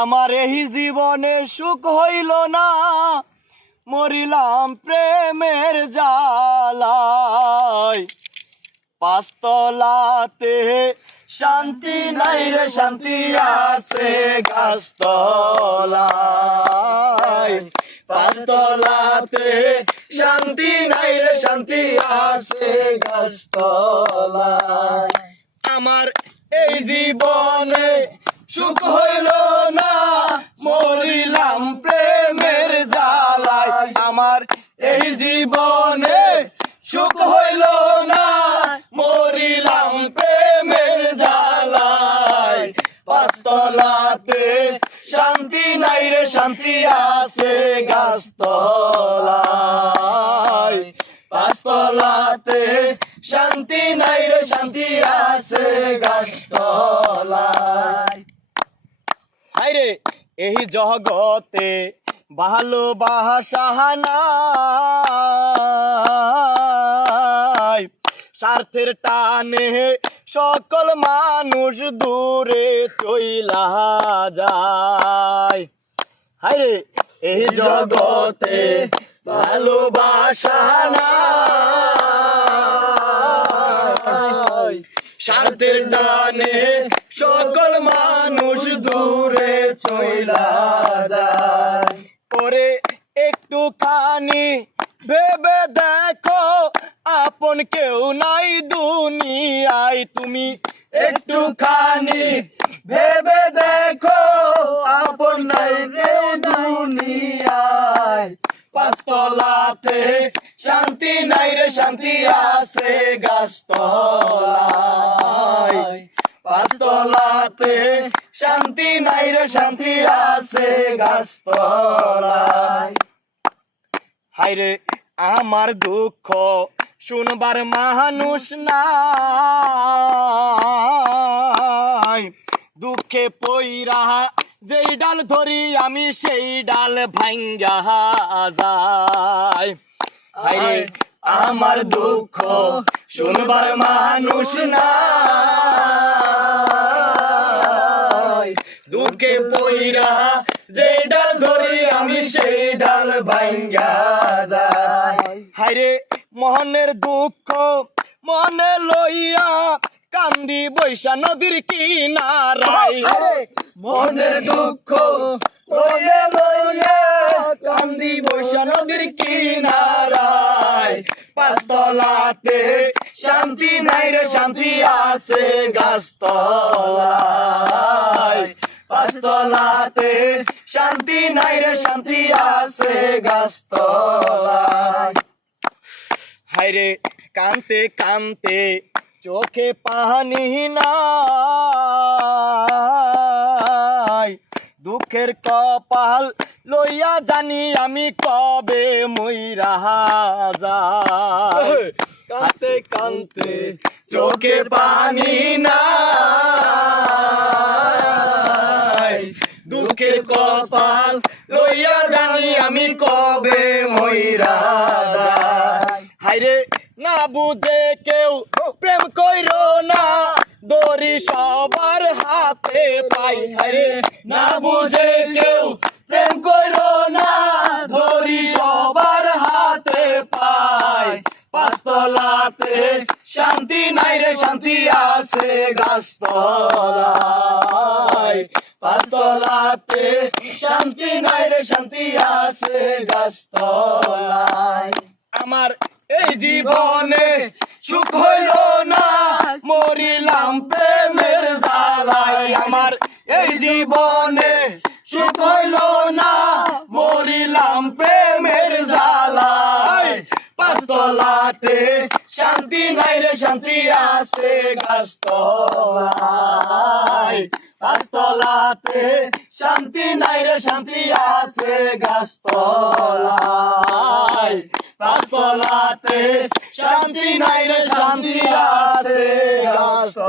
আমার এই জীবনে সুখ হইল না, মরিলাম প্রেমের জ্বালায়। পাঁচতলাতে শান্তি নাই রে, শান্তি আছে গাছতলায়। পাঁচতলাতে শান্তি নাই রে, শান্তি আছে গাছতলায়। আমার এই জীবনে সুখ হইল না, মরিলাম প্রেমের জ্বালায়। আমার এই জীবনে সুখ হইল না, মরিলাম প্রেমের জ্বালায়। পাঁচতলাতে শান্তি নাই রে, শান্তি আছে গাছতলায়। পাঁচতলাতে শান্তি নাই রে, শান্তি আছে গাছতলায়। হায়রে এই জগতে ভালোবাসা নাই, স্বার্থের টানে সকল মানুষ দূরে চইলা যায়। হায়রে এই জগতে ভালোবাসা নাই, স্বার্থের টানে সকল মানুষ দূরে চইলা যায়। পরে একটুখানি ভেবে দেখো, আপন কেউ নাই দুনিয়ায়। তুমি একটুখানি ভেবে দেখো, আপন নাই কেউ দুনিয়ায়। পাঁচতলাতে শান্তি নাই রে, শান্তি আছে গাছতলায়। পাঁচতলাতে শান্তি নাই রে, শান্তি আছে গাছতলায়। হায়রে আমার দুঃখ শুনবার মানুষ নাই, দুঃখে পইরা যেই ডাল ধরি আমি সেই ডাল ভাঙ্গা যায়। হায়রে আমার দুঃখ শুনবার মানুষ নাই, দুঃখে পইরা যেই ডাল ধরি আমি সেই ডাল ভাঙ্গা যায়। হায়রে মনের দুঃখ মনে লইয়া কান্দি বৈশা নদীর কিনারায়। মনের দুঃখ মনে লইয়া কান্দি বৈশা নদীর কিনারায়। পাঁচতলাতে শান্তি নাই রে, শান্তি আছে গাছতলায়। পাঁচতলাতে শান্তি নাই রে, শান্তি আছে গাছতলায়। হায়রে কানতে কানতে চোখে পানি নাই, দুঃখের কপাল লইয়া জানি আমি কবে মইরা যাই। কানতে কানতে চোখে পানি নাই, দুঃখের কপাল লইয়া জানি আমি কবে মইরা যাই। হায়রে না বুঝে কেউ প্রেম কইরো না, দড়ি সবার হাতে পাই। হায়রে না বুঝে কেউ প্রেম কইরো না, দড়ি সবার হাতে পাই। পাঁচতলাতে শান্তি নাই রে, শান্তি আছে গাছতলায়। পাঁচতলাতে শান্তি নাই রে, শান্তি আছে গাছতলায়। আমার এই জীবনে সুখ হইল না, মরিলাম প্রেমের জ্বালায়। আমার এই জীবনে সুখ হইল না, মরিলাম প্রেমের জ্বালায়। পাঁচতলাতে শান্তি নাই রে, শান্তি আছে গাছতলায়। পাঁচতলাতে শান্তি নাই রে, শান্তি আছে গাছতলায়। পাঁচতলাতে শান্তি নাই রে, শান্তি আছে গাছতলায়।